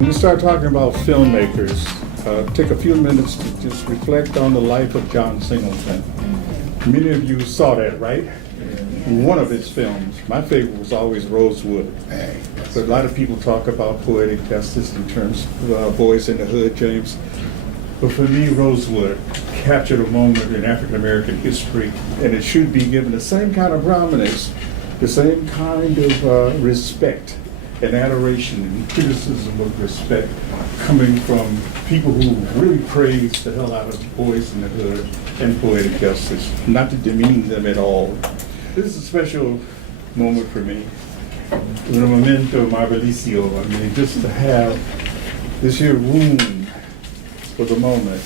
When you start talking about filmmakers, take a few minutes to just reflect on the life of John Singleton. Many of you saw that, right? One of his films. My favorite was always Rosewood. But a lot of people talk about poetic justice in terms of Boys in the Hood, James. But for me, Rosewood captured a moment in African American history, and it should be given the same kind of prominence, the same kind of respect and adoration and criticism of respect coming from people who really praise the hell out of Boys in the Hood and poetic justice, not to demean them at all. This is a special moment for me. It's a memento maravilloso. I mean, just to have this here room for the moment.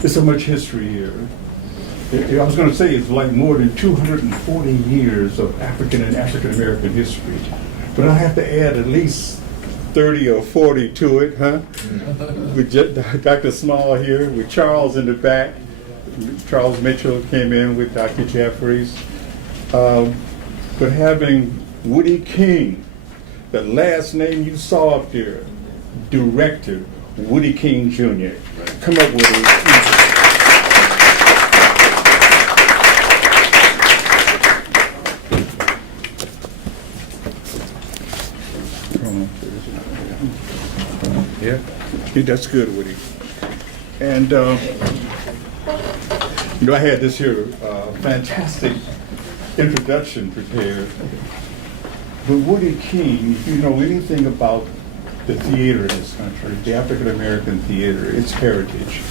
There's so much history here. I was going to say it's like more than 240 years of African and African American history, but I have to add at least 30 or 40 to it, huh? With Dr. Small here, with Charles in the back. Charles Mitchell came in with Dr. Jeffries. But having Woody King, the last name you saw up there, director Woody King Jr. Come up, Woody. Yeah, that's good, Woody. And I had this here fantastic introduction prepared. But Woody King, if you know anything about the theater in this country, the African American theater, its heritage,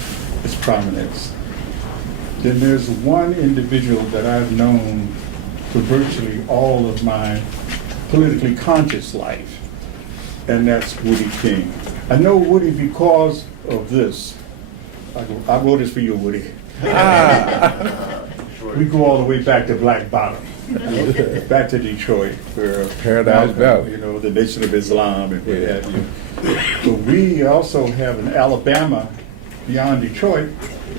its prominence, then there's one individual that I've known for virtually all of my politically conscious life, and that's Woody King. I know Woody because of this. I wrote this for you, Woody. We go all the way back to Black Bottom, back to Detroit, where Paradise Valley, the Nation of Islam and what have you. But we also have an Alabama beyond Detroit.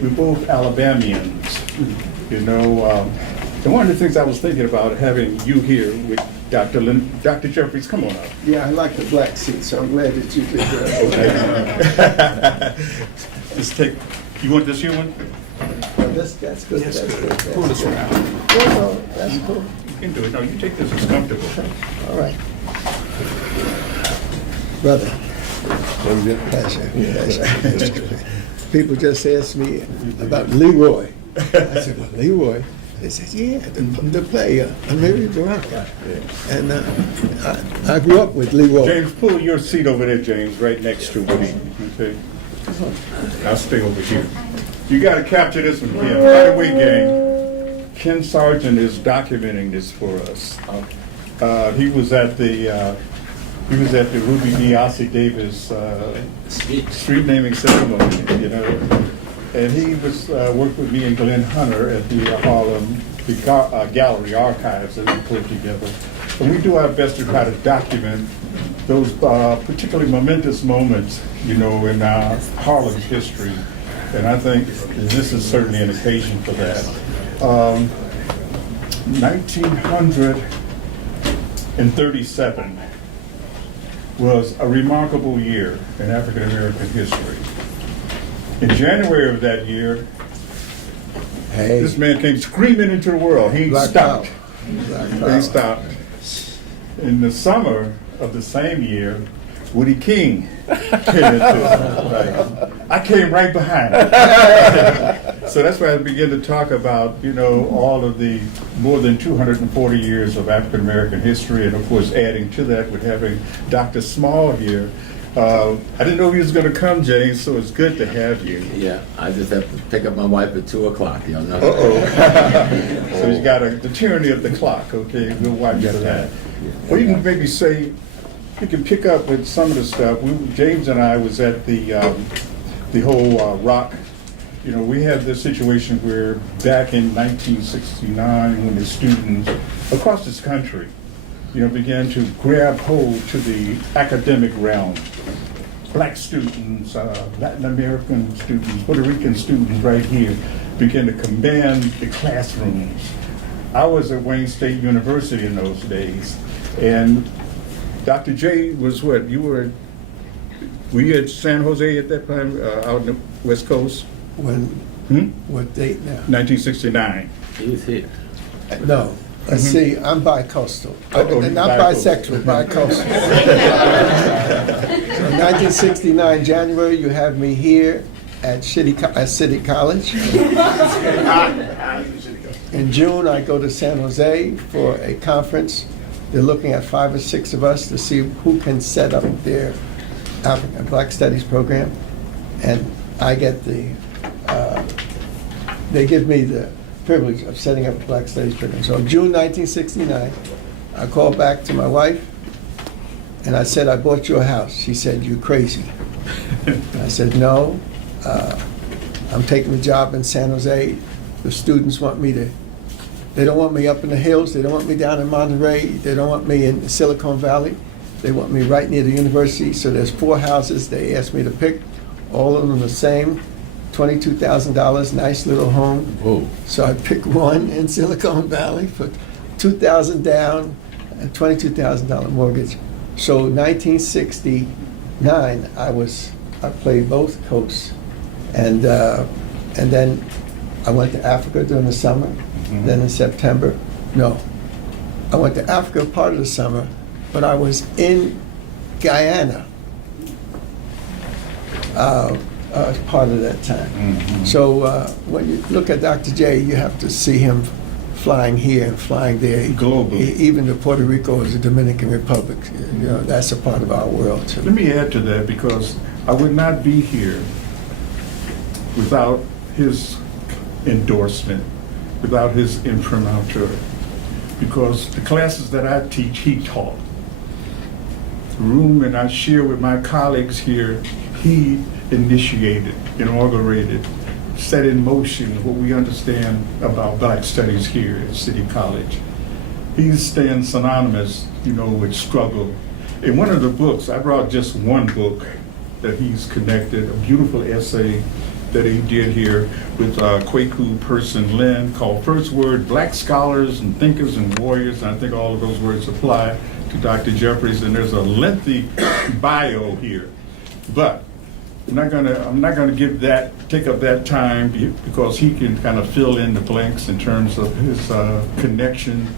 We're both Alabamians, and one of the things I was thinking about having you here with Dr. Jeffries, come on up. Yeah, I like the black seat, so I'm glad that you did that. Just take. You want this here one? Oh, that's good. That's That's good. good. Pull this around. No, that's cool. You can do it. No, you take this. It's comfortable. All right. Brother, pleasure. People just asked me about Leroy. I said, well, Leroy? They said, yeah, the player, Mary Baraka. And I grew up with Leroy. James, pull your seat over there, James, right next to Woody. Okay. I'll stay over here. You got to capture this one, Ken. By the way, gang, Ken Sargent is documenting this for us. He was at the Ruby D. Ossie Davis street naming ceremony, and he was worked with me and Glenn Hunter at the Harlem Gallery Archives that we put together. And we do our best to try to document those particularly momentous moments, in Harlem's history. And I think this is certainly an occasion for that. 1937 was a remarkable year in African American history. In January of that year, this man came screaming into the world. He stopped. He stopped. In the summer of the same year, Woody King came into it. I came right behind him. So that's why I began to talk about, all of the more than 240 years of African American history, and of course adding to that with having Dr. Small here. I didn't know he was going to come, James, so it's good to have you. Yeah, I just have to pick up my wife at 2 o'clock. So you got the tyranny of the clock, okay? We'll watch for that. Well, you can maybe say, you can pick up with some of the stuff. James and I was at the whole rock. We had this situation where back in 1969, when the students across this country, began to grab hold to the academic realm. Black students, Latin American students, Puerto Rican students right here began to command the classrooms. I was at Wayne State University in those days, and Dr. J was what? Were you at San Jose at that time, out in the West Coast? When, Hmm? what date now? 1969. He was here. No, let's see, I'm bi-coastal. Oh, you're Not bi-coastal. bisexual, bi-coastal. So 1969, January, you have me here at City College. In June, I go to San Jose for a conference. They're looking at 5 or 6 of us to see who can set up their African Black Studies program. And I get they give me the privilege of setting up a Black Studies program. So in June 1969, I called back to my wife and I said, I bought you a house. She said, you crazy. I said, no, I'm taking a job in San Jose. The students want me to, they don't want me up in the hills, they don't want me down in Monterey, they don't want me in Silicon Valley. They want me right near the university. So there's 4 houses they asked me to pick, all of them the same, $22,000, nice little home. Whoa. So I picked one in Silicon Valley for $2,000 down and $22,000 mortgage. So 1969, I played both coasts, and then I went to Africa during the summer. Then in September, no, I went to Africa part of the summer, but I was in Guyana part of that time. So when you look at Dr. J, you have to see him flying here and flying there. Globally. Even to Puerto Rico is the Dominican Republic. You know, that's a part of our world too. Let me add to that, because I would not be here without his endorsement, without his imprimatur, because the classes that I teach, he taught. The room and I share with my colleagues here, he initiated, inaugurated, set in motion what we understand about Black studies here at City College. He stands synonymous, with struggle. In one of the books, I brought just one book that he's connected, a beautiful essay that he did here with Kwaku Person Lynn called First Word, Black Scholars and Thinkers and Warriors. And I think all of those words apply to Dr. Jeffries, and there's a lengthy bio here. But I'm not gonna take up that time because he can kind of fill in the blanks in terms of his connection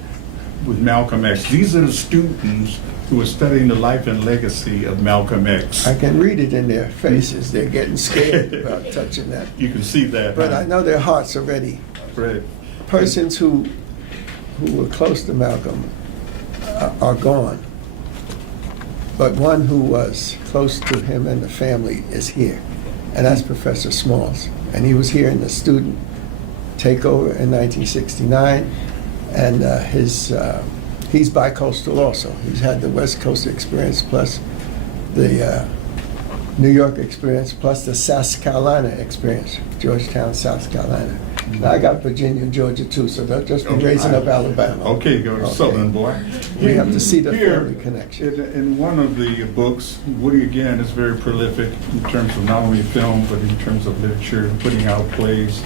with Malcolm X. These are the students who are studying the life and legacy of Malcolm X. I can read it in their faces. They're getting scared about touching that. You can see that. But I know their hearts are ready. Right. Persons who were close to Malcolm are gone. But one who was close to him and the family is here, and that's Professor Smalls. And he was here in the student takeover in 1969, and he's bi-coastal also. He's had the West Coast experience plus the New York experience plus the South Carolina experience, Georgetown, South Carolina. Now, I got Virginia and Georgia too, so they'll just be raising up Alabama. Okay, go to Southern boy. We have to see the Here, family connection. In one of the books, Woody again is very prolific in terms of not only film, but in terms of literature, putting out plays.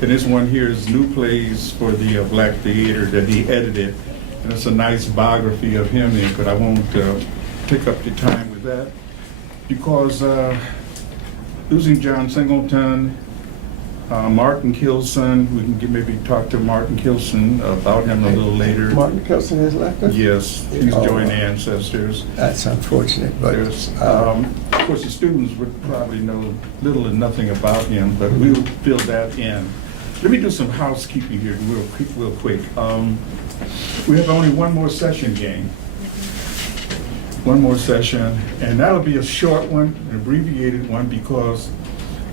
And this one here is New Plays for the Black Theater that he edited. And it's a nice biography of him, but I won't take up your time with that. Because losing John Singleton, Martin Kilson, we can maybe talk to Martin Kilson about him a little later. Martin Kilson has left us? Yes, he's Oh. joined ancestors. That's unfortunate, but There's, of course, the students would probably know little or nothing about him, but we'll fill that in. Let me do some housekeeping here real quick. We have only one more session, gang. One more session, and that'll be a short one, an abbreviated one, because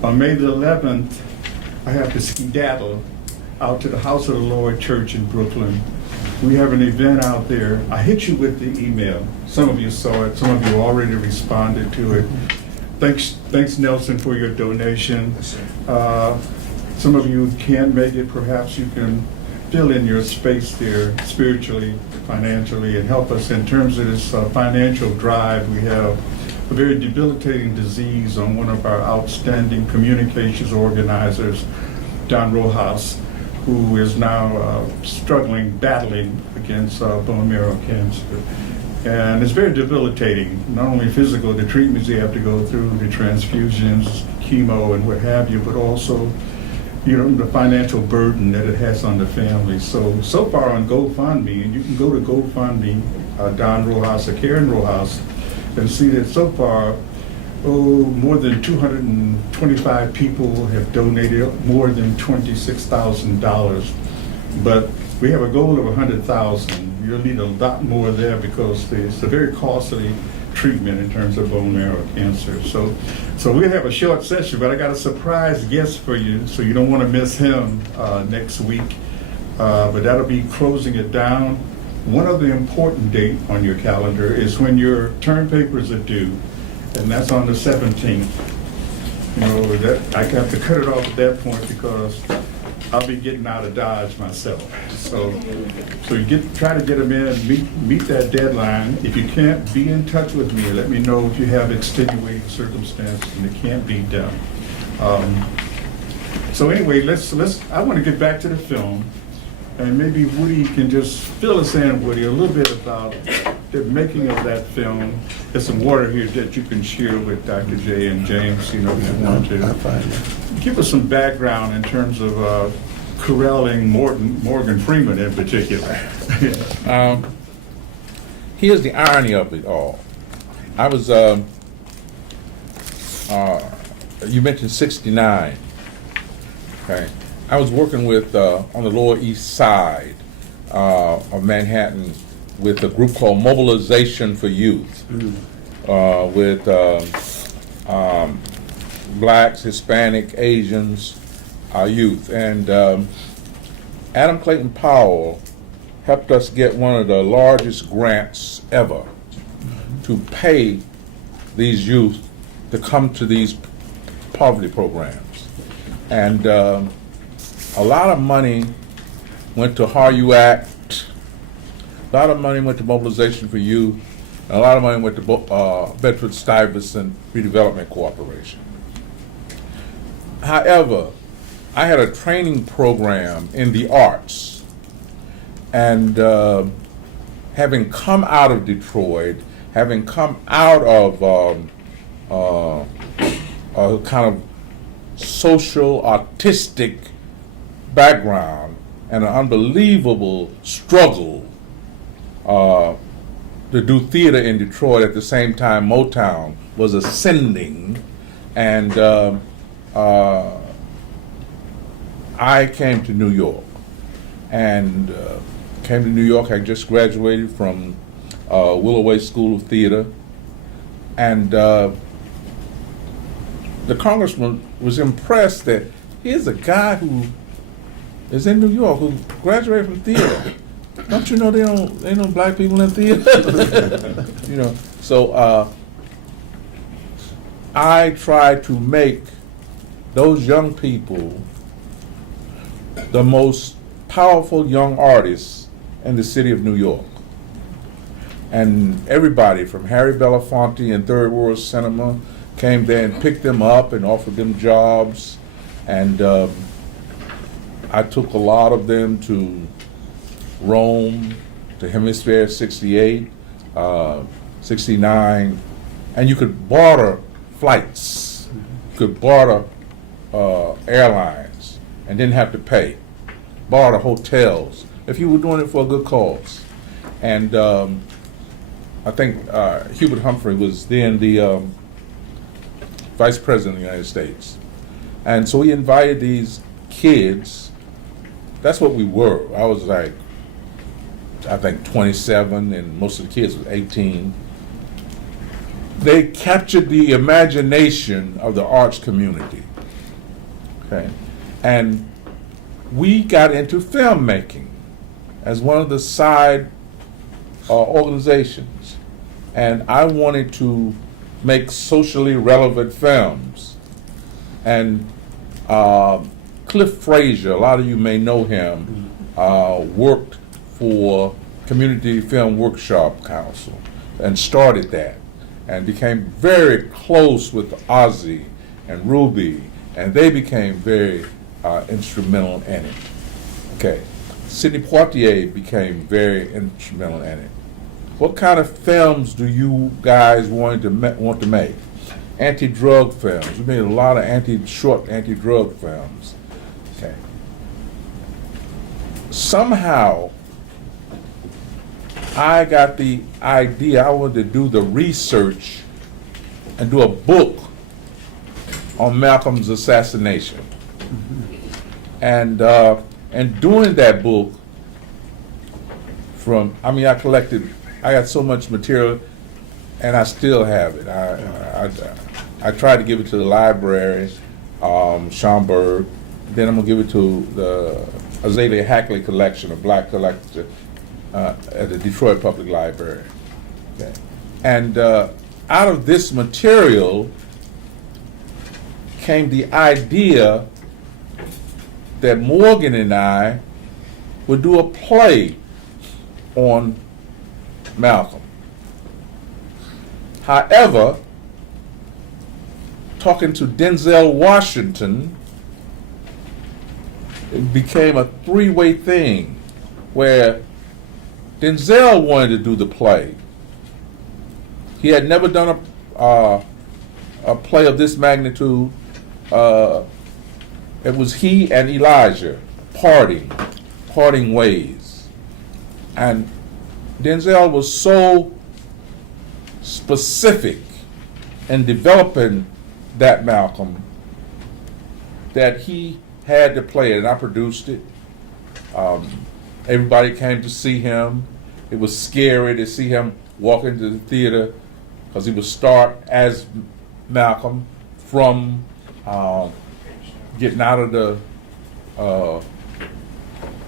on May the 11th, I have to skedaddle out to the House of the Lord Church in Brooklyn. We have an event out there. I hit you with the email. Some of you saw it. Some of you already responded to it. Thanks, Nelson, for your donation. Some of you can't make it. Perhaps you can fill in your space there spiritually, financially, and help us in terms of this financial drive. We have a very debilitating disease on one of our outstanding communications organizers, Don Rojas, who is now battling against bone marrow cancer. And it's very debilitating, not only physical, the treatments you have to go through, the transfusions, chemo and what have you, but also, the financial burden that it has on the family. So far on GoFundMe, and you can go to GoFundMe, Don Rojas or Karen Rojas, and see that so far, more than 225 people have donated more than $26,000. But we have a goal of 100,000. You'll need a lot more there because it's a very costly treatment in terms of bone marrow cancer. So we'll have a short session, but I got a surprise guest for you, so you don't want to miss him next week. But that'll be closing it down. One other important date on your calendar is when your term papers are due, and that's on the 17th. That I have to cut it off at that point because I'll be getting out of Dodge myself. So you try to get them in, meet that deadline. If you can't, be in touch with me. Let me know if you have extenuating circumstances and it can't be done. So anyway, I want to get back to the film, and maybe Woody can just fill us in, Woody, a little bit about the making of that film. There's some water here that you can share with Dr. J and James, if you want to. I find that. Give us some background in terms of corralling Morgan Freeman in particular. Here's the irony of it all. I was, you mentioned 69, okay? I was working with, on the Lower East Side of Manhattan with a group called Mobilization for Youth, with blacks, Hispanic, Asians, youth. And Adam Clayton Powell helped us get one of the largest grants ever to pay these youth to come to these poverty programs. And a lot of money went to HARU-ACT, a lot of money went to Mobilization for Youth, and a lot of money went to Bedford-Stuyvesant Redevelopment Corporation. However, I had a training program in the arts, and having come out of Detroit, having come out of a kind of social, artistic background and an unbelievable struggle to do theater in Detroit at the same time Motown was ascending, and I came to New York, and I just graduated from Willoway School of Theater, and the congressman was impressed that here's a guy who is in New York who graduated from theater. Don't you know there ain't no black people in theater? So I try to make those young people the most powerful young artists in the city of New York. And everybody from Harry Belafonte and Third World Cinema came there and picked them up and offered them jobs. And I took a lot of them to Rome, to Hemisphere 68, 69, and you could barter flights, you could barter airlines and didn't have to pay, barter hotels, if you were doing it for a good cause. And I think Hubert Humphrey was then the Vice President of the United States. And so he invited these kids. That's what we were. I was like, I think 27, and most of the kids were 18. They captured the imagination of the arts community. Okay, and we got into filmmaking as one of the side organizations, and I wanted to make socially relevant films. And Cliff Frazier, a lot of you may know him, worked for Community Film Workshop Council and started that and became very close with Ozzy and Ruby, and they became very instrumental in it. Okay, Sidney Poitier became very instrumental in it. What kind of films do you guys want to make? Anti-drug films. We made a lot of short anti-drug films. Okay. Somehow, I got the idea. I wanted to do the research and do a book on Malcolm's assassination. And doing that book, I got so much material, and I still have it. I tried to give it to the library, Schomburg. Then I'm gonna give it to the Azalea Hackley collection, a black collection, at the Detroit Public Library. Okay. And out of this material came the idea that Morgan and I would do a play on Malcolm. However, talking to Denzel Washington, it became a three-way thing where Denzel wanted to do the play. He had never done a play of this magnitude. It was he and Elijah parting ways. And Denzel was so specific in developing that Malcolm that he had to play it, and I produced it. Everybody came to see him. It was scary to see him walk into the theater because he would start as Malcolm from getting out of the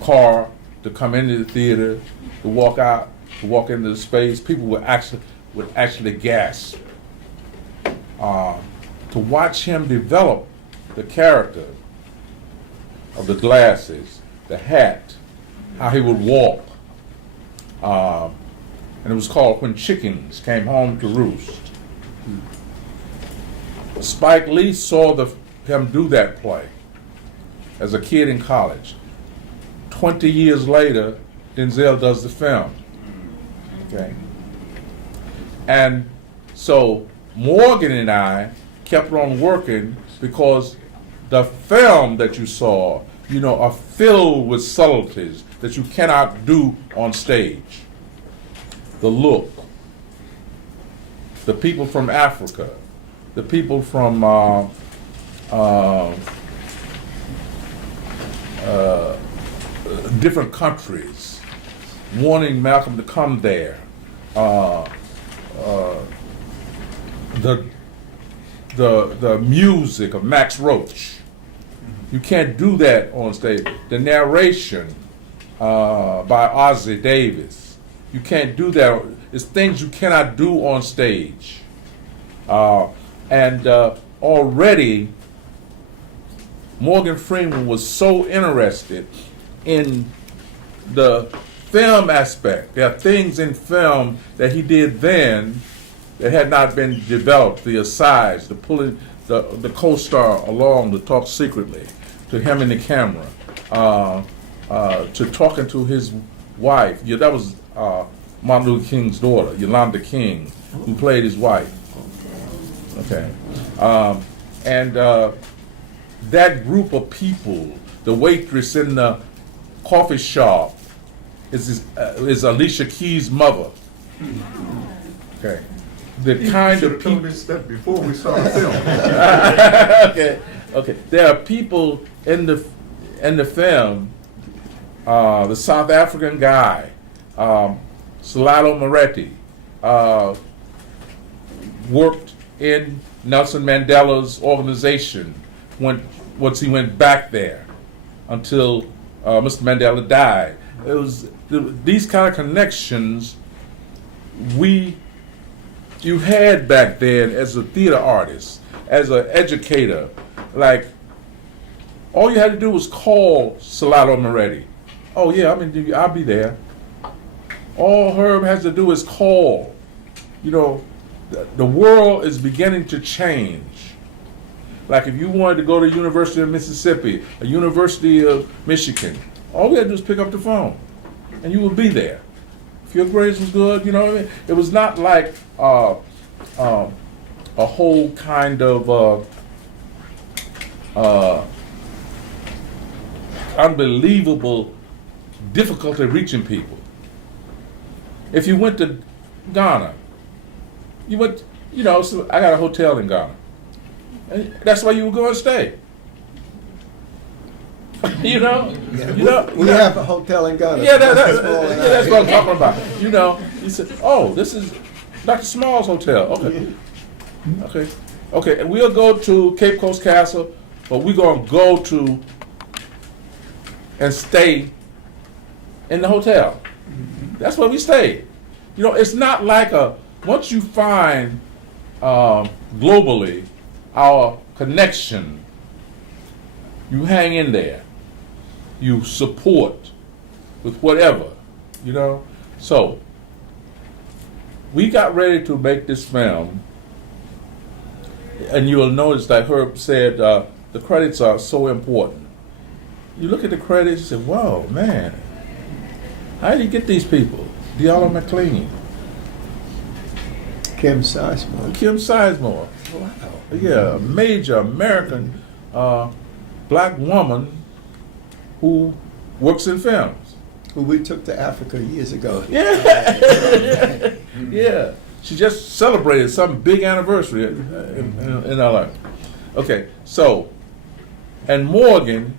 car to come into the theater, to walk out, to walk into the space. People would actually gasp to watch him develop the character of the glasses, the hat, how he would walk. And it was called When Chickens Came Home to Roost. Spike Lee saw him do that play as a kid in college. 20 years later, Denzel does the film. Okay. And so Morgan and I kept on working because the film that you saw, are filled with subtleties that you cannot do on stage. The look, the people from Africa, the people from different countries, wanting Malcolm to come there. The music of Max Roach. You can't do that on stage. The narration by Ozzie Davis. You can't do that. It's things you cannot do on stage. And already, Morgan Freeman was so interested in the film aspect. There are things in film that he did then that had not been developed. The asides, the pulling the co-star along to talk secretly to him in the camera, to talking to his wife. Yeah, that was Martin Luther King's daughter, Yolanda King, who played his wife. Okay, and that group of people, the waitress in the coffee shop, is Alicia Keys' mother. Okay, the kind of people. Told us that before we saw the film. Okay. There are people in the film. The South African guy, Salado Moretti, worked in Nelson Mandela's organization once he went back there until Mr. Mandela died. It was these kind of connections you had back then as a theater artist, as an educator. Like, all you had to do was call Salado Moretti. Oh yeah, I'll be there. All Herb has to do is call. The world is beginning to change. Like if you wanted to go to University of Mississippi, a University of Michigan, All we had to do was pick up the phone, and you would be there. If your grades was good, you know what I mean? It was not like a whole kind of unbelievable difficulty reaching people. If you went to Ghana, you went, you know, so I got a hotel in Ghana. And that's where you were going to stay. You know? We have a hotel in Ghana. Yeah, that's what I'm talking about. You know, he said, oh, this is Dr. Small's hotel. Okay, and we'll go to Cape Coast Castle, but we're going to go to and stay in the hotel. That's where we stayed. You know, it's not like once you find globally our connection, you hang in there. You support with whatever, you know. So, we got ready to make this film, and you'll notice that Herb said the credits are so important. You look at the credits and say, whoa, man, how did you get these people? Deanna McLean. Kim Sizemore. Kim Sizemore. Wow. Yeah, a major American black woman who works in films. Who we took to Africa years ago. Yeah. Yeah. She just celebrated some big anniversary in our life. Okay, so, and Morgan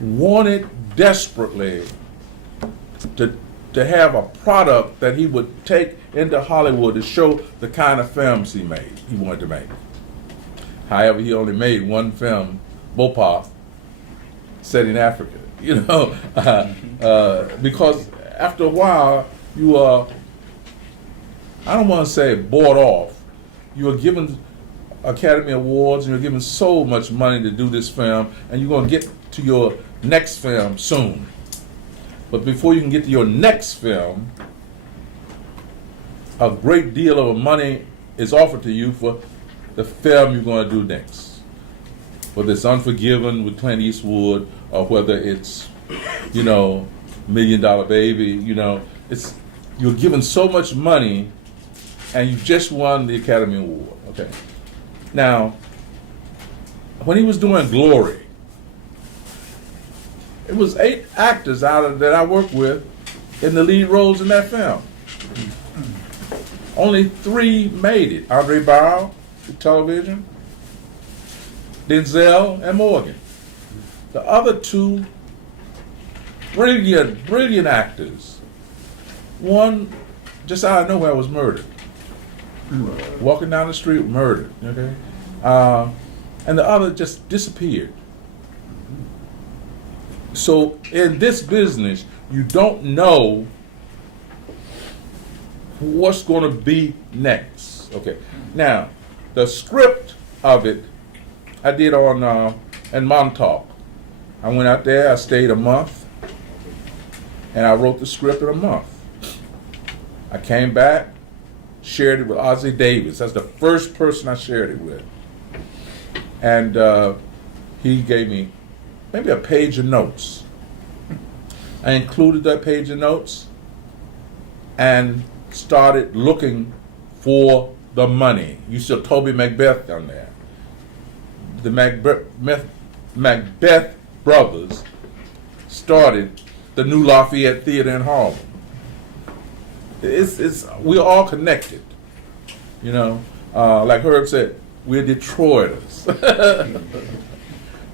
wanted desperately to have a product that he would take into Hollywood to show the kind of films he wanted to make. However, he only made one film, Botox, set in Africa, you know, because after a while, you are, I don't want to say bought off, you are given Academy Awards and you're given so much money to do this film, and you're going to get to your next film soon. But before you can get to your next film, a great deal of money is offered to you for the film you're going to do next. Whether it's Unforgiven with Clint Eastwood, or whether it's, you know, $1 Million Baby, you know, you're given so much money, and you just won the Academy Award. Okay. Now, when he was doing Glory, it was 8 actors that I worked with in the lead roles in that film. Only 3 made it. Andre Barrow, television, Denzel, and Morgan. The other 2, brilliant actors. One, just out of nowhere, was murdered. Walking down the street, murdered. Okay, and the other just disappeared. So in this business, you don't know what's going to be next. Okay, now the script of it I did on in Montauk. I went out there, I stayed a month, and I wrote the script in a month. I came back, shared it with Ozzie Davis. That's the first person I shared it with. And he gave me maybe a page of notes. I included that page of notes and started looking for the money. You saw Toby Macbeth on there. The Macbeth brothers started the New Lafayette Theater in Harlem. We're all connected, you know. Like Herb said, we're Detroiters.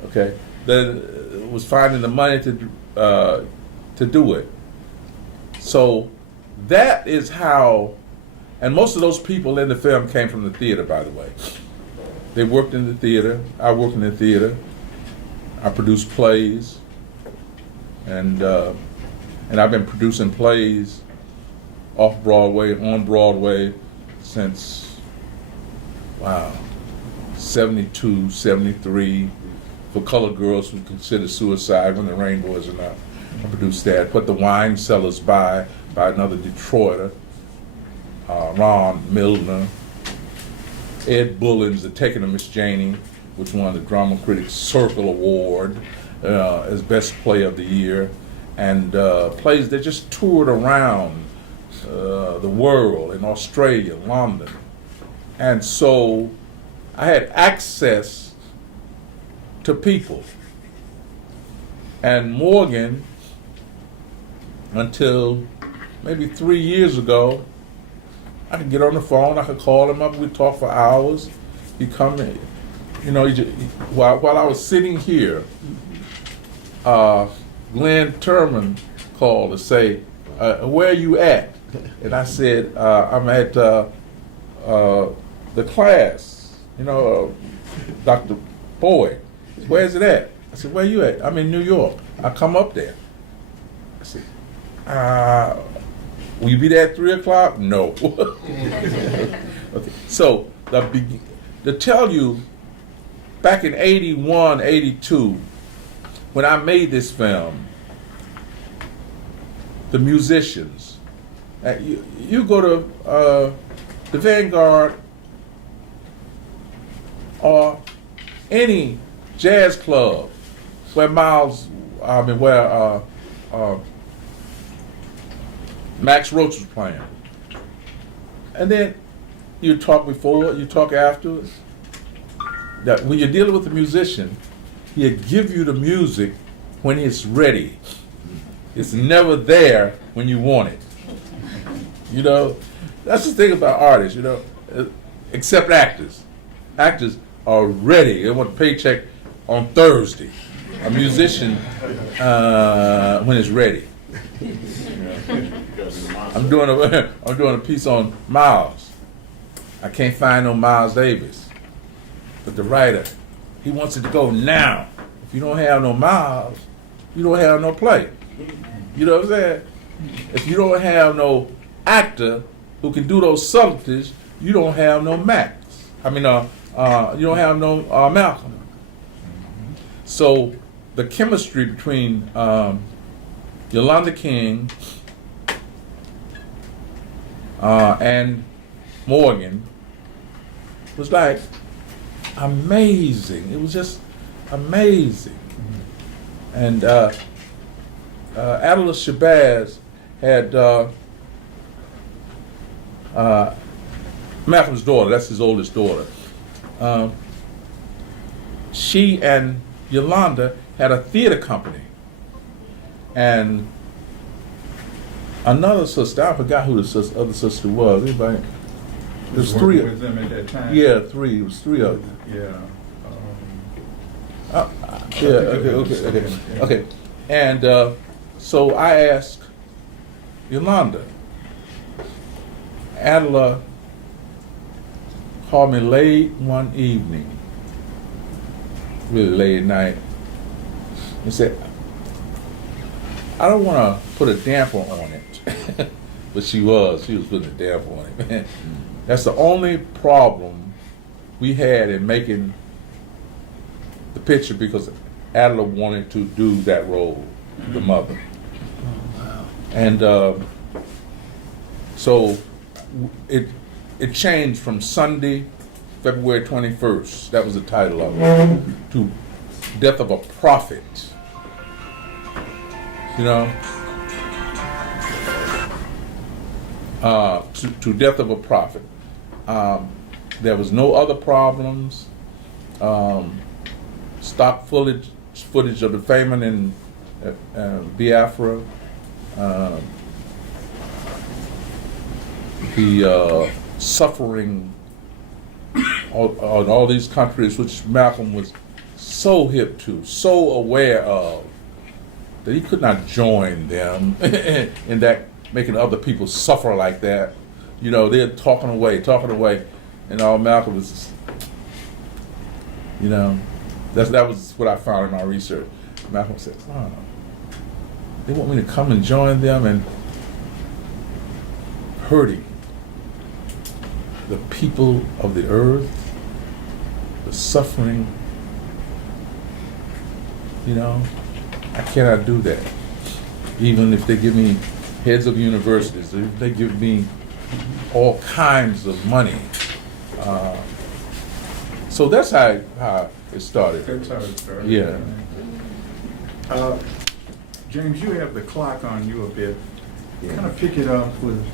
Okay, that was finding the money to do it. So that is how, and most of those people in the film came from the theater, by the way. They worked in the theater. I worked in the theater. I produced plays, and I've been producing plays off Broadway, on Broadway, since, 72, 73, for colored girls who consider suicide when the rainbow is enough. I produced that. Put The Wine Cellars by another Detroiter, Ron Milner. Ed Bullen's The Taking of Miss Janie, which won the Drama Critics Circle Award. as best play of the year, and plays that just toured around the world, in Australia, London. And so I had access to people. And Morgan, until maybe 3 years ago, I could get on the phone, I could call him up, we'd talk for hours. He'd come in, while I was sitting here, Glenn Turman called to say, where are you at? And I said, I'm at the class, Dr. Boyd. Where's it at? I said, where you at? I'm in New York. I come up there. I said, will you be there at 3 o'clock? No. Okay. So to tell you, back in 81, 82, when I made this film, the musicians, you go to the Vanguard or any jazz club where Max Roach was playing. And then you talk before, you talk afterwards. That when you're dealing with a musician, he'll give you the music when it's ready. It's never there when you want it. That's the thing about artists, except actors. Actors are ready. They want a paycheck on Thursday. A musician, when it's ready. I'm doing a piece on Miles. I can't find no Miles Davis. But the writer, he wants it to go now. If you don't have no Miles, you don't have no play. You know what I'm saying? If you don't have no actor who can do those subtleties, you don't have no Max. You don't have no Malcolm. So the chemistry between Yolanda King and Morgan was like amazing. It was just amazing. And Adela Shabazz had Malcolm's daughter, that's his oldest daughter. She and Yolanda had a theater company. And another sister, I forgot who the other sister was. Anybody? There's three with them at that time. Yeah, three. It was three of them. Yeah. Okay. And so I asked Yolanda. Adela called me late one evening, really late at night, and said, I don't want to put a damper on it. But she was putting a damper on it, man. That's the only problem we had in making the picture, because Adela wanted to do that role, the mother. And so it changed from Sunday, February 21st, that was the title of it, to Death of a Prophet. To Death of a Prophet. There was no other problems. Stock footage of the famine in Biafra. The suffering on all these countries, which Malcolm was so hip to, so aware of, that he could not join them in that, making other people suffer like that. They're talking away, and all Malcolm was, that was what I found in my research. Malcolm said, they want me to come and join them and hurting the people of the earth, the suffering. I cannot do that. Even if they give me heads of universities, if they give me all kinds of money. So that's how it started. That's how it started. Yeah. James, you have the clock on you a bit. Kind of pick it up with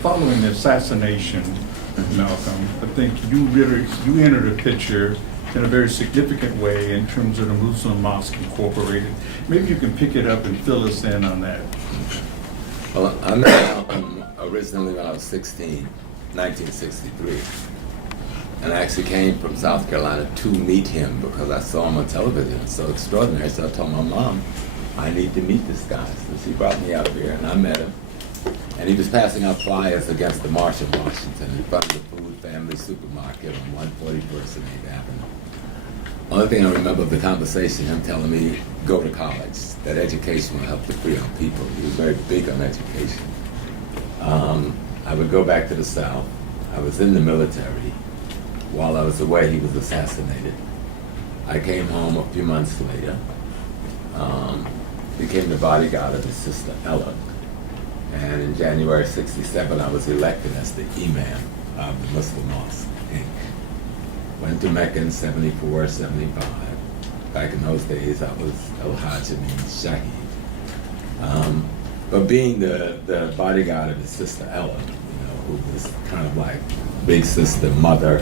following the assassination of Malcolm. I think you entered a picture in a very significant way in terms of the Muslim Mosque Incorporated. Maybe you can pick it up and fill us in on that. Well, I met Malcolm originally when I was 16, 1963. And I actually came from South Carolina to meet him because I saw him on television. It's so extraordinary. So I told my mom, I need to meet this guy. So she brought me out here and I met him. And he was passing out flyers against the march in Washington in front of the Food Family Supermarket on 141st and 8th Avenue. Only thing I remember of the conversation, him telling me, go to college, that education will help to free our people. He was very big on education. I would go back to the South. I was in the military. While I was away, he was assassinated. I came home a few months later, became the bodyguard of his sister Ella. And in January '67, I was elected as the imam of the Muslim Mosque, Inc. Went to Mecca in '74, '75. Back in those days, I was El-Hajj, means Shahid. But being the bodyguard of his sister Ella, who was kind of like big sister, mother,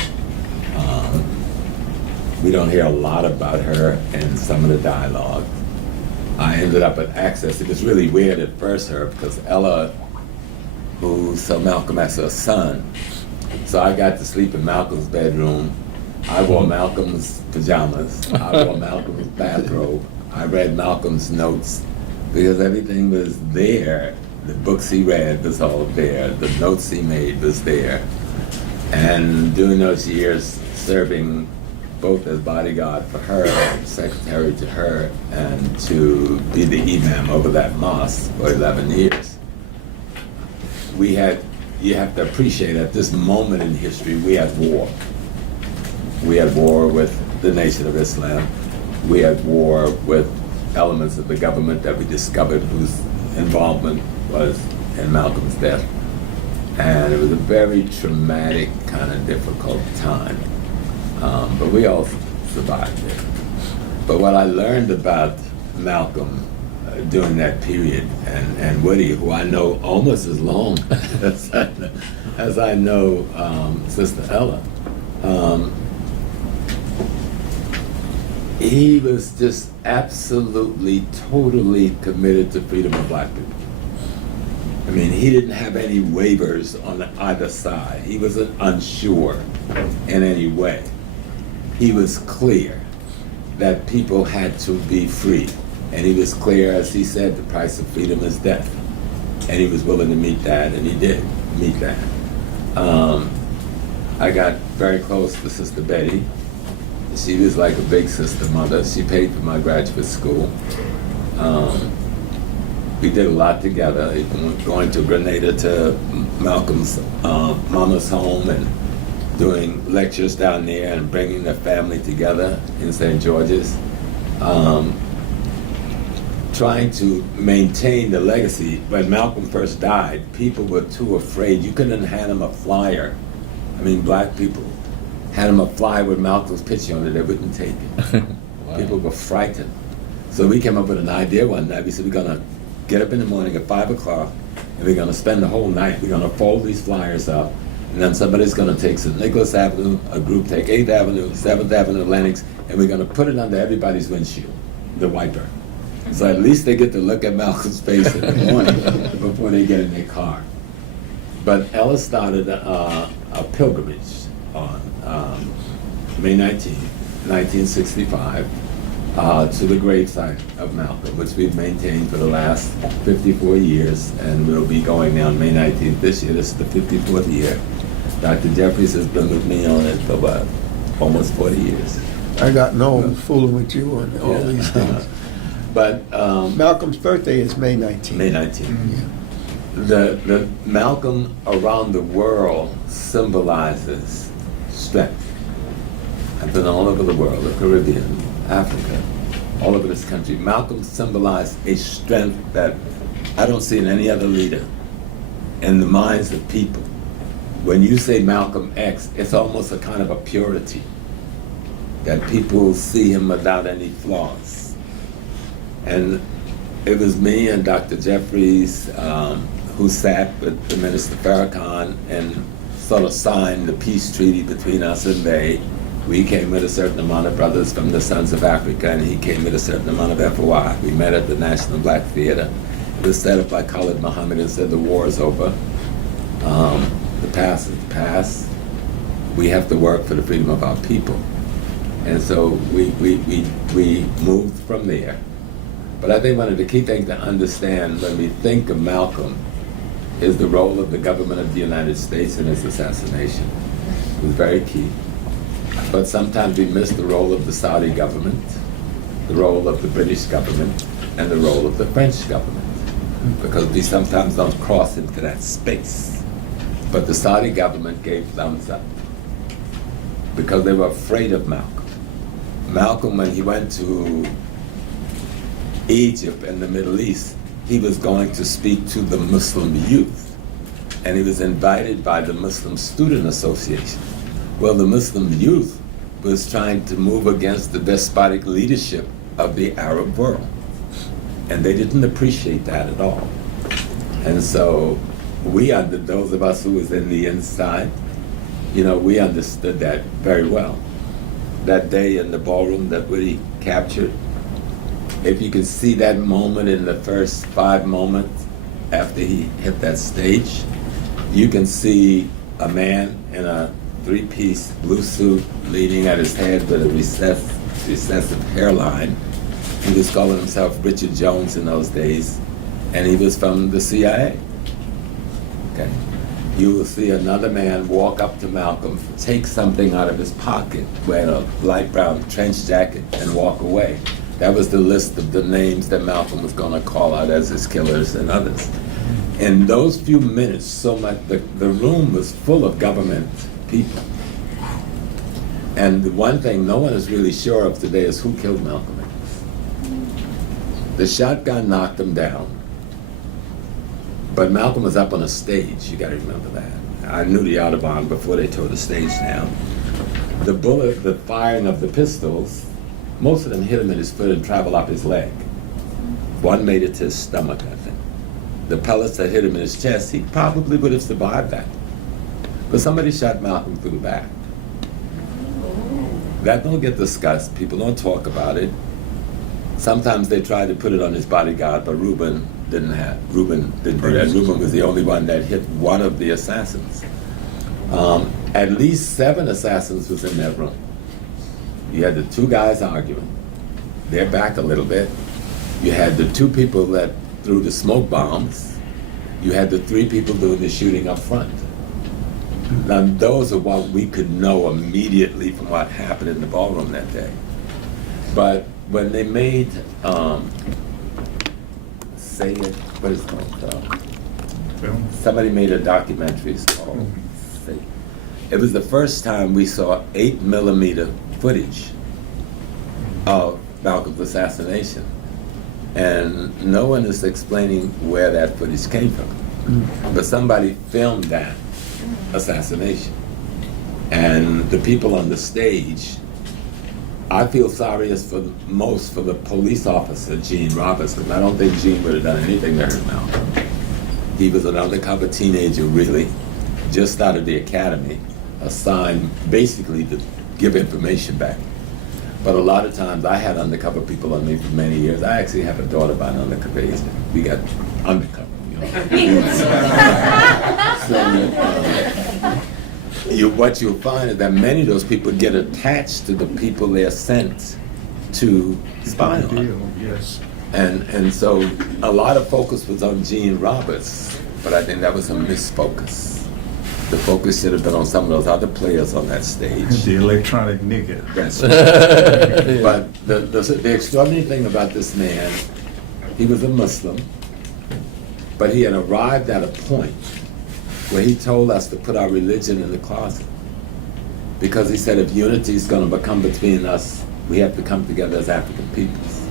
we don't hear a lot about her in some of the dialogue. I ended up at Access. It was really weird at first, because Ella, who saw Malcolm as her son, so I got to sleep in Malcolm's bedroom. I wore Malcolm's pajamas. I wore Malcolm's bathrobe. I read Malcolm's notes because everything was there. The books he read was all there. The notes he made was there. And during those years, serving both as bodyguard for her, secretary to her, and to be the imam over that mosque for 11 years, you have to appreciate at this moment in history, we had war. We had war with the Nation of Islam. We had war with elements of the government that we discovered whose involvement was in Malcolm's death. And it was a very traumatic, kind of difficult time. But we all survived it. But what I learned about Malcolm during that period, and Woody, who I know almost as long as I know Sister Ella, he was just absolutely, totally committed to freedom of black people. I mean, he didn't have any waivers on either side. He wasn't unsure in any way. He was clear that people had to be free. And he was clear, as he said, the price of freedom is death. And he was willing to meet that, and he did meet that. I got very close to Sister Betty. She was like a big sister mother. She paid for my graduate school. We did a lot together, going to Grenada to Malcolm's mama's home and doing lectures down there and bringing the family together in St. George's. Trying to maintain the legacy. When Malcolm first died, people were too afraid. You couldn't hand him a flyer. I mean, black people had him a flyer with Malcolm's picture on it, they wouldn't take it. Wow. People were frightened. So we came up with an idea one night. We said, we're gonna get up in the morning at 5 o'clock and we're gonna spend the whole night. We're gonna fold these flyers up, and then somebody's gonna take St. Nicholas Avenue, a group take 8th Avenue, 7th Avenue, Lenox, and we're gonna put it under everybody's windshield, the wiper. So at least they get to look at Malcolm's face in the morning before they get in their car. But Ella started a pilgrimage on May 19, 1965, to the gravesite of Malcolm, which we've maintained for the last 54 years, and we'll be going on May 19th this year. This is the 54th year. Dr. Jeffries has been with me on it for what, almost 40 years. I got no fooling with you on all these things. But Malcolm's birthday is May 19th. May 19th. The Malcolm around the world symbolizes strength. I've been all over the world, the Caribbean, Africa, all over this country. Malcolm symbolized a strength that I don't see in any other leader in the minds of people. When you say Malcolm X, it's almost a kind of a purity, that people see him without any flaws. And it was me and Dr. Jeffries who sat with the Minister Farrakhan and sort of signed the peace treaty between us and they. We came with a certain amount of brothers from the Sons of Africa, and he came with a certain amount of FOI. We met at the National Black Theater. It was set up by Khalid Muhammad and said the war is over. The past is the past. We have to work for the freedom of our people. And so we moved from there. But I think one of the key things to understand when we think of Malcolm is the role of the government of the United States in his assassination. It was very key. But sometimes we miss the role of the Saudi government, the role of the British government, and the role of the French government, because we sometimes don't cross into that space. But the Saudi government gave thumbs up because they were afraid of Malcolm. Malcolm, when he went to Egypt and the Middle East, he was going to speak to the Muslim youth, and he was invited by the Muslim Student Association. Well, the Muslim youth was trying to move against the despotic leadership of the Arab world, and they didn't appreciate that at all. And so those of us who was in the inside, we understood that very well. That day in the ballroom that Woody captured, if you could see that moment in the first 5 moments after he hit that stage, you can see a man in a 3-piece blue suit leaning at his head with a recessive hairline. He was calling himself Richard Jones in those days, and he was from the CIA. Okay. You will see another man walk up to Malcolm, take something out of his pocket, wear a light brown trench jacket, and walk away. That was the list of the names that Malcolm was going to call out as his killers and others. In those few minutes, so much, the room was full of government people. And the one thing no one is really sure of today is who killed Malcolm X. The shotgun knocked him down, but Malcolm was up on a stage, you gotta remember that. I knew the Audubon before they tore the stage down. The bullet, the firing of the pistols, most of them hit him in his foot and traveled up his leg. One made it to his stomach, I think. The pellets that hit him in his chest, he probably would have survived that. But somebody shot Malcolm through the back. That don't get discussed. People don't talk about it. Sometimes they try to put it on his bodyguard, but Reuben didn't do that. Reuben was the only one that hit one of the assassins. At least 7 assassins was in that room. You had the 2 guys arguing. They're back a little bit. You had the 2 people that threw the smoke bombs. You had the 3 people doing the shooting up front. Now, those are what we could know immediately from what happened in the ballroom that day. But when they made, what is it called? Somebody made a documentary, it's called Say It. It was the first time we saw 8mm footage of Malcolm's assassination. And no one is explaining where that footage came from. But somebody filmed that assassination. And the people on the stage, I feel sorriest for the police officer, Gene Roberts, because I don't think Gene would have done anything to hurt Malcolm. He was an undercover teenager, really, just out of the academy, assigned basically to give information back. But a lot of times I had undercover people on me for many years. I actually have a daughter by an undercover agent. We got undercover, what you'll find is that many of those people get attached to the people they're sent to spy on. Yes. And so a lot of focus was on Gene Roberts, but I think that was a misfocus. The focus should have been on some of those other players on that stage. The electronic nigger. That's right. But the extraordinary thing about this man, he was a Muslim, but he had arrived at a point where he told us to put our religion in the closet. Because he said if unity is going to become between us, we have to come together as African peoples.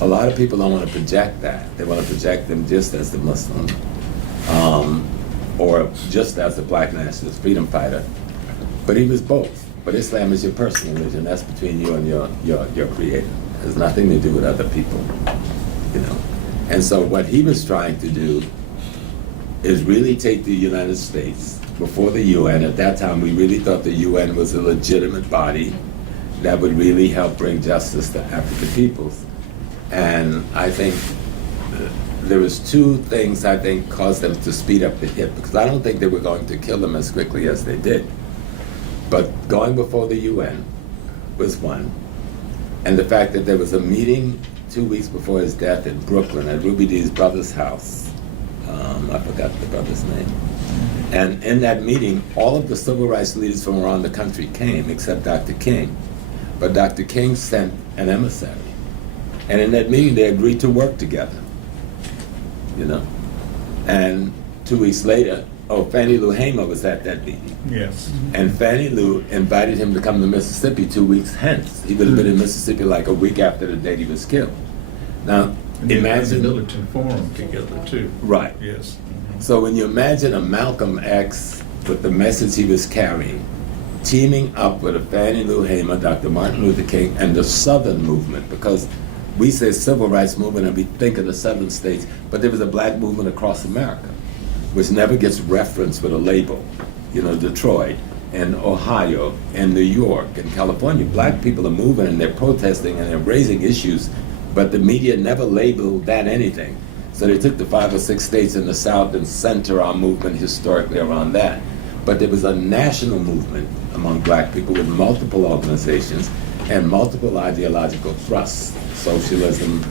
A lot of people don't want to project that. They want to project them just as the Muslim, or just as the black nationalist freedom fighter. But he was both. But Islam is your personal religion. That's between you and your creator. has nothing to do with other people, you know. And so what he was trying to do is really take the United States before the UN. At that time, we really thought the UN was a legitimate body that would really help bring justice to African peoples. And I think there was two things I think caused them to speed up the hit, because I don't think they were going to kill them as quickly as they did. But going before the UN was one. And the fact that there was a meeting 2 weeks before his death in Brooklyn at Ruby Dee's brother's house. I forgot the brother's name. And in that meeting, all of the civil rights leaders from around the country came, except Dr. King. But Dr. King sent an emissary. And in that meeting, they agreed to work together, you know. And 2 weeks later, Fannie Lou Hamer was at that meeting. Yes. And Fannie Lou invited him to come to Mississippi 2 weeks hence. He would have been in Mississippi like a week after the date he was killed. Now, And they had the imagine... Militant Forum together too. Right. Yes. So when you imagine a Malcolm X with the message he was carrying, teaming up with a Fannie Lou Hamer, Dr. Martin Luther King, and the Southern movement, because we say civil rights movement and we think of the Southern states, but there was a black movement across America, which never gets referenced with a label. You know, Detroit and Ohio and New York and California, black people are moving and they're protesting and they're raising issues, but the media never labeled that anything. So they took the 5 or 6 states in the South and center our movement historically around that. But there was a national movement among black people with multiple organizations and multiple ideological thrusts, socialism,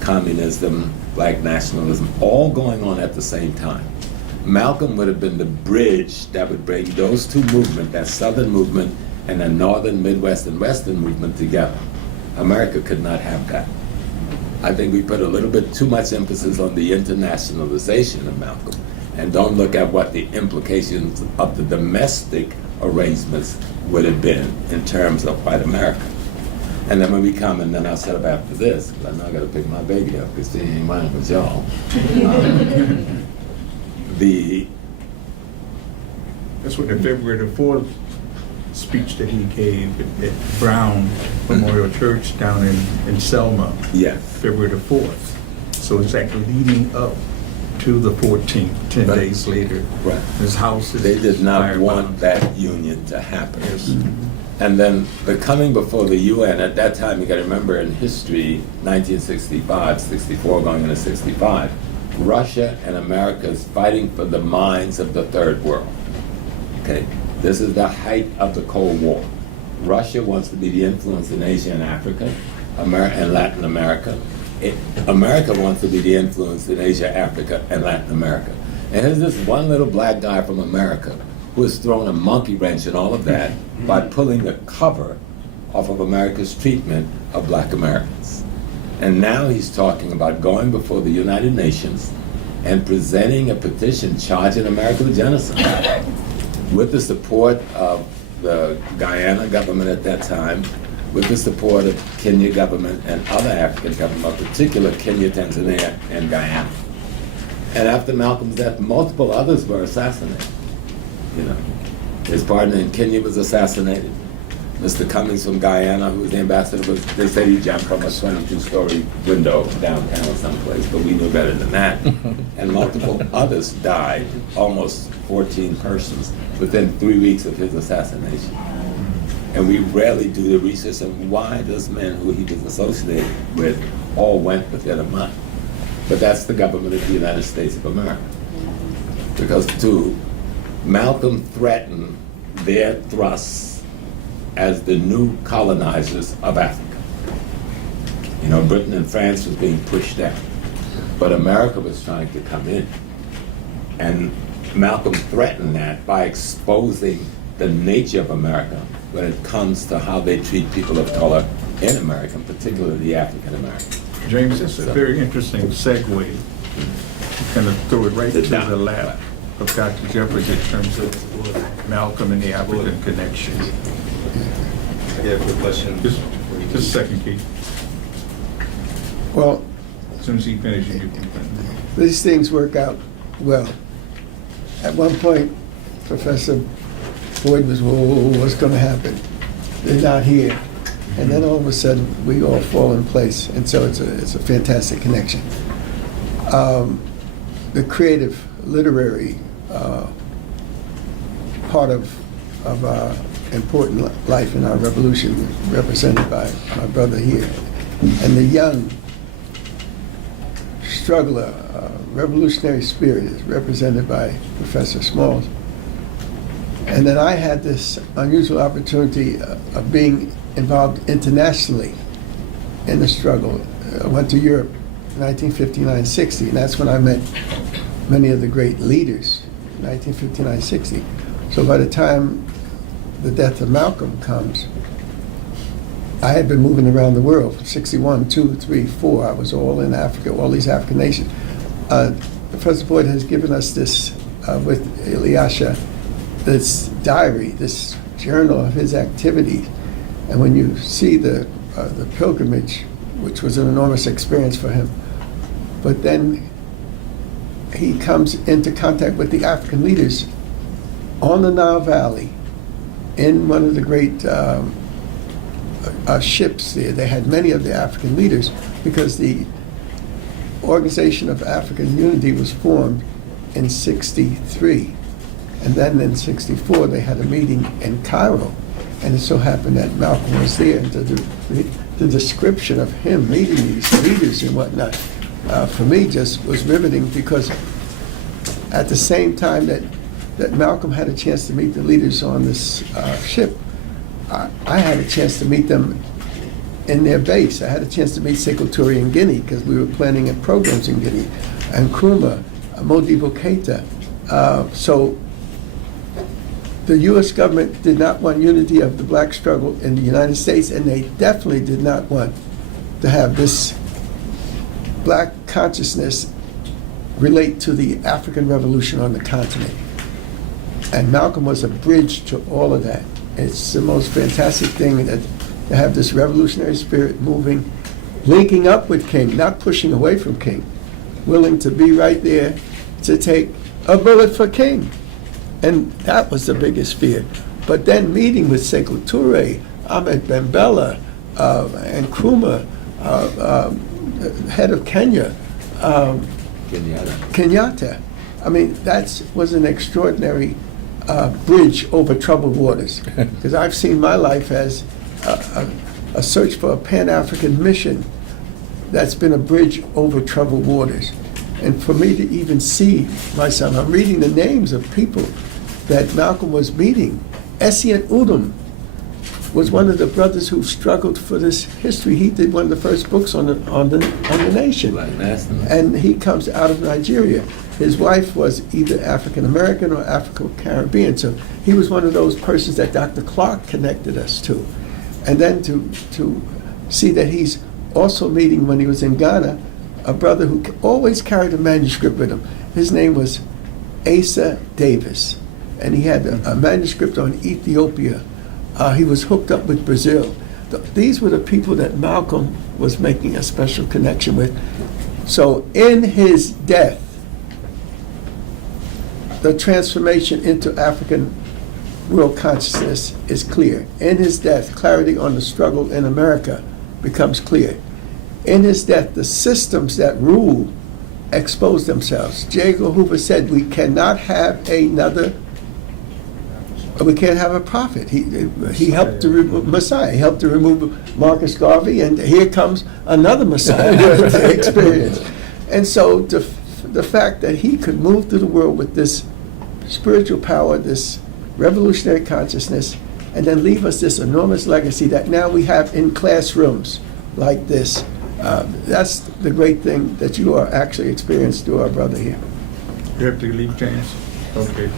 communism, black nationalism, all going on at the same time. Malcolm would have been the bridge that would bring those two movements, that Southern movement and the Northern, Midwest, and Western movement together. America could not have that. I think we put a little bit too much emphasis on the internationalization of Malcolm and don't look at what the implications of the domestic arrangements would have been in terms of white America. And then when we come, and then I'll set up after this, because I know I got to pick my baby up because she ain't mine but y'all. That's what the February the 4th speech that he gave at Brown Memorial Church down in Selma. Yes. February the 4th. So it's actually leading up to the 14th, 10 Right. days later. Right. His house is They did not firebombed. want that union to happen. Yes. And then the coming before the UN, at that time, you got to remember in history, 1965, 64, going into 65, Russia and America is fighting for the minds of the third world. Okay? This is the height of the Cold War. Russia wants to be the influence in Asia and Africa, and Latin America. America wants to be the influence in Asia, Africa, and Latin America. And there's this one little black guy from America who has thrown a monkey wrench in all of that by pulling the cover off of America's treatment of black Americans. And now he's talking about going before the United Nations and presenting a petition charging America with genocide, with the support of the Guyana government at that time, with the support of Kenya government and other African governments, in particular Kenya, Tanzania, and Guyana. And after Malcolm's death, multiple others were assassinated. You know, his partner in Kenya was assassinated. Mr. Cummings from Guyana, who was the ambassador, they said he jumped from a 22-story window downtown someplace, but we knew better than that. And multiple others died, almost 14 persons, within 3 weeks of his assassination. And we rarely do the research on why those men who he was associated with all went within a month. But that's the government of the United States of America. Because Malcolm threatened their thrusts as the new colonizers of Africa. You know, Britain and France was being pushed out, but America was trying to come in. And Malcolm threatened that by exposing the nature of America when it comes to how they treat people of color in America, particularly the African American. James, it's a very interesting segue. Kind of throw it right to the lap of Dr. Jeffries in terms of Malcolm and the African connection. I have a question. Just a second, Keith. Well, As soon as he finishes, you can. these things work out well. At one point, Professor Boyd was, whoa, what's going to happen? They're not here. and then all of a sudden we all fall in place, and so it's a fantastic connection. The creative, literary part of our important life in our revolution, represented by my brother here, and the young struggler, revolutionary spirit is represented by Professor Smalls. And then I had this unusual opportunity of being involved internationally in the struggle. I went to Europe in 1959-60, and that's when I met many of the great leaders, 1959-60. So by the time the death of Malcolm comes, I had been moving around the world from 61, 2, 3, 4. I was all in Africa, all these African nations. Professor Boyd has given us this, with Eliasha, this diary, this journal of his activities. And when you see the pilgrimage, which was an enormous experience for him, but then he comes into contact with the African leaders on the Nile Valley in one of the great ships there. They had many of the African leaders because the Organization of African Unity was formed in 63. And then in 64, they had a meeting in Cairo. And it so happened that Malcolm was there. And the description of him meeting these leaders and whatnot, for me, just was riveting, because at the same time that Malcolm had a chance to meet the leaders on this ship, I had a chance to meet them in their base. I had a chance to meet Sekou Touré in Guinea, because we were planning programs in Guinea, and Nkrumah, Modibo Keita. So the U.S. government did not want unity of the black struggle in the United States, and they definitely did not want to have this black consciousness relate to the African Revolution on the continent. And Malcolm was a bridge to all of that. It's the most fantastic thing that to have this revolutionary spirit moving, linking up with King, not pushing away from King, willing to be right there to take a bullet for King. And that was the biggest fear. But then meeting with Sekou Touré, Ahmed Ben Bella, and Nkrumah, head of Kenya, Kenyatta. I mean, that was an extraordinary bridge over troubled waters. Because I've seen my life as a search for a Pan-African mission that's been a bridge over troubled waters. And for me to even see myself, I'm reading the names of people that Malcolm was meeting. Essien Udom was one of the brothers who struggled for this history. He did one of the first books on the nation. And he comes out of Nigeria. His wife was either African American or Afro-Caribbean. So he was one of those persons that Dr. Clark connected us to. And then to see that he's also meeting, when he was in Ghana, a brother who always carried a manuscript with him. His name was Asa Davis, and he had a manuscript on Ethiopia. He was hooked up with Brazil. These were the people that Malcolm was making a special connection with. So in his death, the transformation into African world consciousness is clear. In his death, clarity on the struggle in America becomes clear. In his death, the systems that rule expose themselves. J. Edgar Hoover said, we cannot have we can't have a prophet. He helped to remove Messiah. He helped to remove Marcus Garvey, and here comes another Messiah experience. And so the fact that he could move through the world with this spiritual power, this revolutionary consciousness, and then leave us this enormous legacy that now we have in classrooms like this. That's the great thing that you are actually experiencing through our brother here. You have to leave, James? Okay.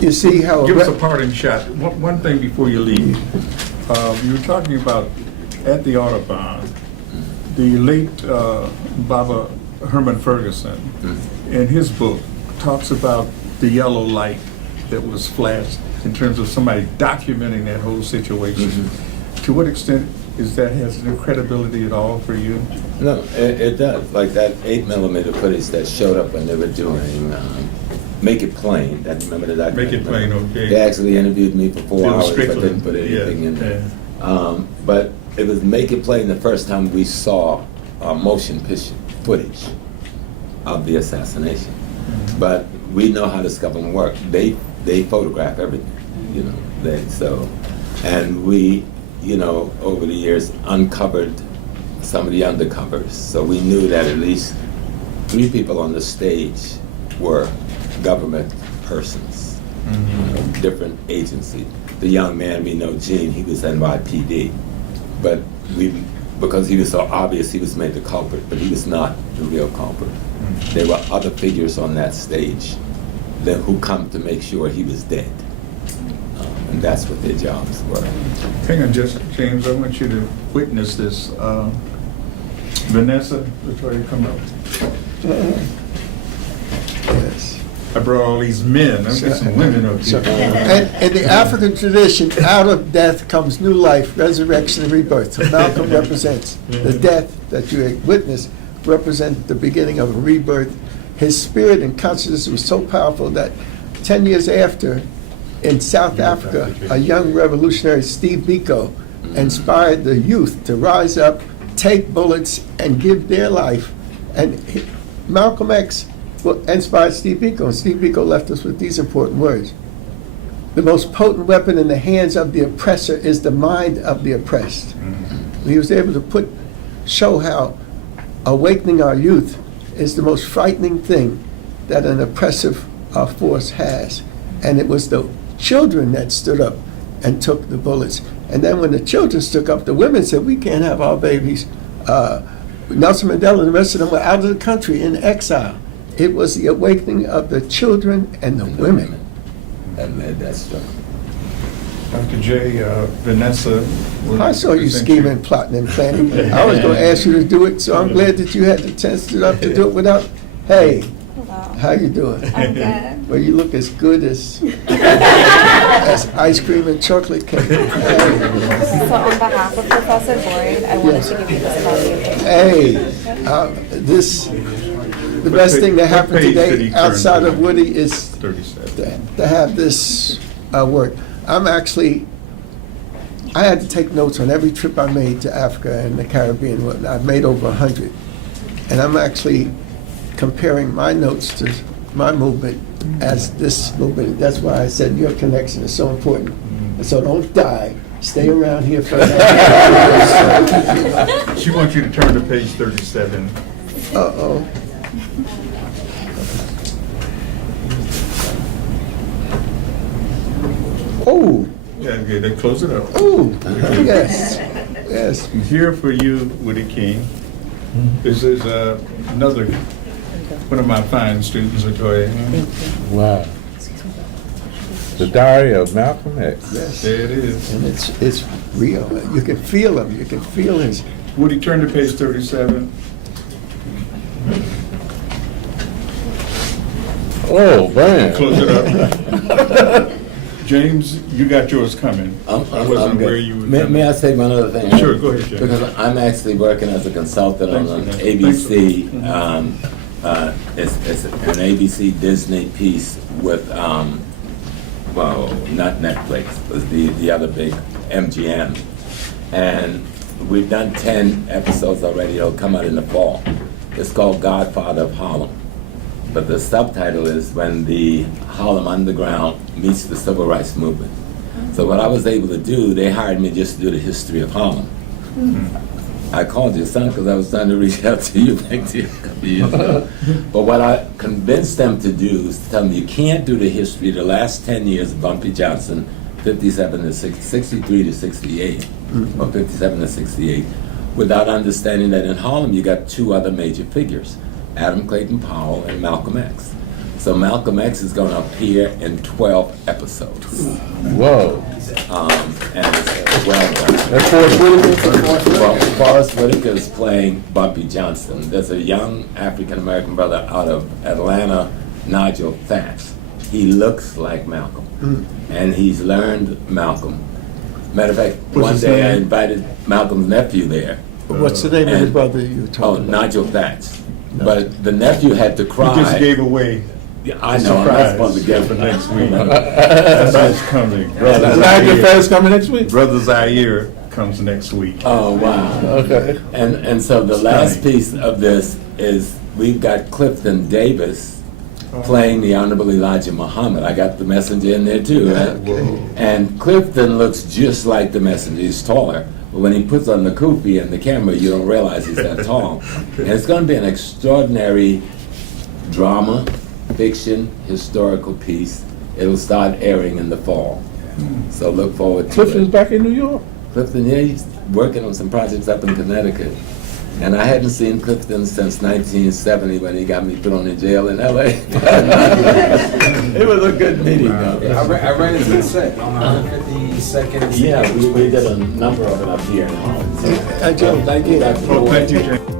You see how... Give us a parting shot. One thing before you leave. You were talking about, at the Audubon, the late Baba Herman Ferguson, in his book, talks about the yellow light that was flashed in terms of somebody documenting that whole situation. To what extent is that, has no credibility at all for you? No, it does. Like that 8mm footage that showed up when they were doing Make It Plain. That, remember the documentary? Make It Plain, okay. They actually interviewed me for 4 hours, but didn't put anything in there. Yeah. But it was make it plain the first time we saw motion picture footage of the assassination. But we know how this government works. They photograph everything, you know. And we, you know, over the years uncovered some of the undercovers. So we knew that at least 3 people on the stage were government persons, you know, different agencies. The young man we know, Gene, he was NYPD, but because he was so obvious, he was made the culprit, but he was not the real culprit. There were other figures on that stage who come to make sure he was dead, and that's what their jobs were. Hang on, just James. I want you to witness this. Vanessa, Victoria, come up. Yes. I brought all these men. I'm getting some women up here. And in the African tradition, out of death comes new life, resurrection, and rebirth. So Malcolm represents the death that you witnessed, represent the beginning of a rebirth. His spirit and consciousness was so powerful that 10 years after, in South Africa, a young revolutionary, Steve Biko, inspired the youth to rise up, take bullets, and give their life. And Malcolm X inspired Steve Biko, and Steve Biko left us with these important words. The most potent weapon in the hands of the oppressor is the mind of the oppressed. He was able to show how awakening our youth is the most frightening thing that an oppressive force has. And it was the children that stood up and took the bullets. And then when the children stood up, the women said, we can't have our babies. Nelson Mandela and the rest of them were out of the country in exile. It was the awakening of the children and the women that led that struggle. Dr. J, Vanessa. I saw you scheming, plotting, and planning. I was going to ask you to do it, so I'm glad that you had the chance to do it without. Hey, Hello. how you doing? I'm good. Well, you look as good as ice cream and chocolate cake. So on behalf of Professor Boyd, I wanted to give you this value. Hey, the best thing that happened page did today he turn outside to? of Woody is 37. to have this work. I had to take notes on every trip I made to Africa and the Caribbean. I've made over 100. And I'm actually comparing my notes to my movement as this movement. That's why I said your connection is so important. And so don't die. Stay around here for that. She wants you to turn to page 37. Uh-oh. Oh, Yeah, okay, then close it up. oh, yes, yes. I'm here for you, Woody King. This is another one of my fine students, Victoria. Wow. The Diary of Malcolm X. Yes. There it is. And it's real. You can feel him. You can feel his. Woody, turn to page 37. Oh, man. Close it up. James, you got yours coming. I wasn't good. aware you were May coming. I say one other thing? Sure, go ahead, James. Because I'm actually working as a consultant on an Thanks. ABC, it's an ABC Disney piece with, well, not Netflix, but the other big MGM. And we've done 10 episodes already. It'll come out in the fall. It's called Godfather of Harlem. But the subtitle is When the Harlem Underground Meets the Civil Rights Movement. So what I was able to do, they hired me just to do the history of Harlem. I called your son because I was trying to reach out to you back to a couple of years ago. But what I convinced them to do is to tell them you can't do the history of the last 10 years of Bumpy Johnson, 57 to 63 to 68, or 57 to 68, without understanding that in Harlem you got 2 other major figures, Adam Clayton Powell and Malcolm X. So Malcolm X is going to appear in 12 episodes. Whoa. And it's well done. That's Forrest Whitaker? Well, Forrest Whitaker is playing Bumpy Johnson. There's a young African-American brother out of Atlanta, Nigel Thatch. He looks like Malcolm. And he's learned Malcolm. Matter of fact, What's one his day I name? invited Malcolm's nephew there. What's the name of the and- brother you were Oh, talking about? Nigel Thatch. But the nephew had to cry. You just gave away Yeah, I know, I'm not supposed to surprise give for it next week. That's coming. Is Nigel Fast coming next week? Brother Zaire comes next week. Oh, wow. Okay. And so the last Stunning. piece of this is we've got Clifton Davis playing the Honorable Elijah Muhammad. I got the messenger in there too, right? And Clifton looks just like the messenger. He's taller, but when he puts on the kufi and the camera, you don't realize he's that tall. And it's going to be an extraordinary drama, fiction, historical piece. It'll start airing in the fall. So look forward to Clifton's it. back in New York. Clifton, yeah, he's working on some projects up in Connecticut. And I hadn't seen Clifton since 1970 when he got me thrown in jail in LA. It was a good meeting, though. I ran into the set on 152nd. Yeah, we did a number of it up here in Holland. Joe, Thank you, Dr. Well, Boyd. thank you, Jane.